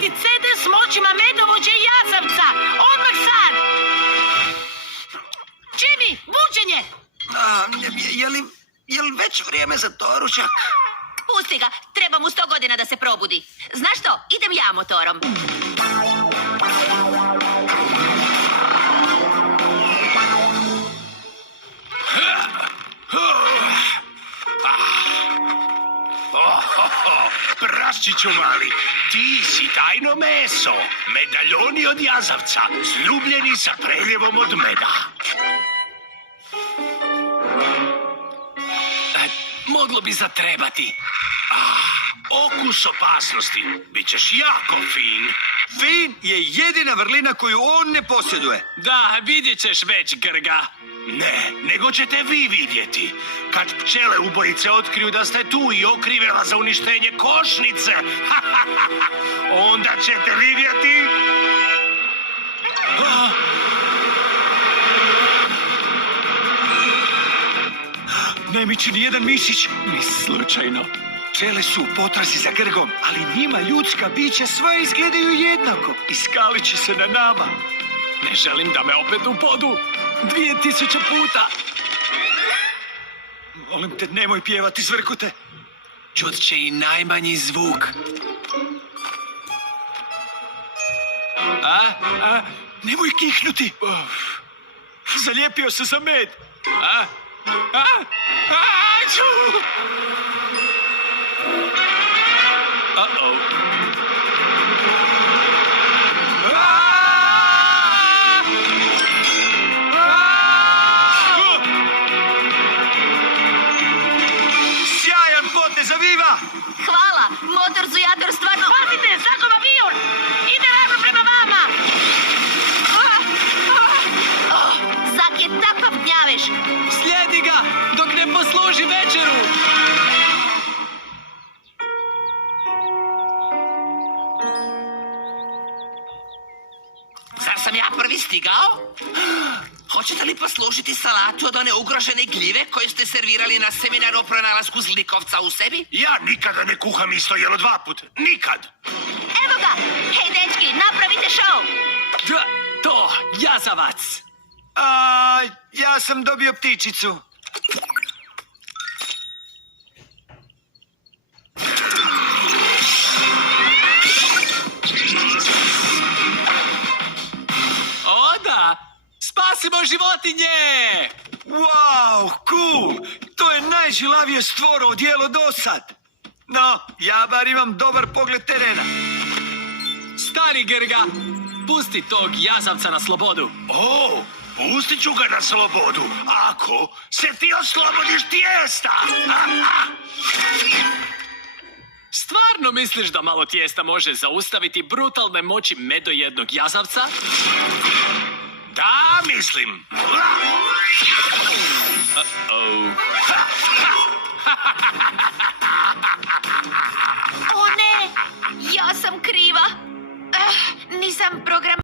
prodati CD s moćima Medovođe i Jazavca. Odmah sad! Jimmy, buđenje! Je li već vrijeme za doručak? Pusti ga, treba mu 100 godina da se probudi. Znaš što, idem ja motorom. Praščiću mali, ti si tajno meso, medaljoni od Jazavca, sljubljeni sa preljevom od meda. Moglo bi zatrebati. Okus opasnosti, bit ćeš jako fin. Fin je jedina vrlina koju on ne posjeduje. Da, vidjet ćeš već, Grga. Ne, nego ćete vi vidjeti. Kad pčele ubojice otkriju da ste tu i okrivela za uništenje košnice, onda ćete vidjeti... Ne miči ni jedan mišić. Ni slučajno. Pčele su u potrazi za Grgom, ali njima ljudska bića sve izgledaju jednako. Iskalit će se na nama. Ne želim da me opet upodu. 2000 puta. Molim te, nemoj pjevati, Zvrkute. Čut će i najmanji zvuk. Nemoj kihnuti. Zalijepio se za med. Sjajan potez, Aviva! Hvala, motor Zujator stvarno... Pazite, zakon avion! Ide ravno prema vama! Zak je takav gnjaveš. Slijedi ga dok ne posluži večeru. Zar sam ja prvi stigao? Hoćete li poslužiti salatu od one ugrožene gljive koju ste servirali na seminaru o pronalasku zlikovca u sebi? Ja nikada ne kuham isto jelo 2 put. Nikad! Evo ga! Hej, dečki, napravite šou! To, Jazavac. Ja sam dobio ptičicu. O da, spasimo životinje! Wow, cool! To je najžilavije stvoro odijelo do sad. No, ja bar imam dobar pogled terena. Stani, Grga, pusti tog Jazavca na slobodu. Pustit ću ga na slobodu, ako se ti oslobodiš tijesta! Stvarno misliš da malo tijesta može zaustaviti brutalne moći medojednog Jazavca? Da, mislim. O ne, ja sam kriva. Nisam program...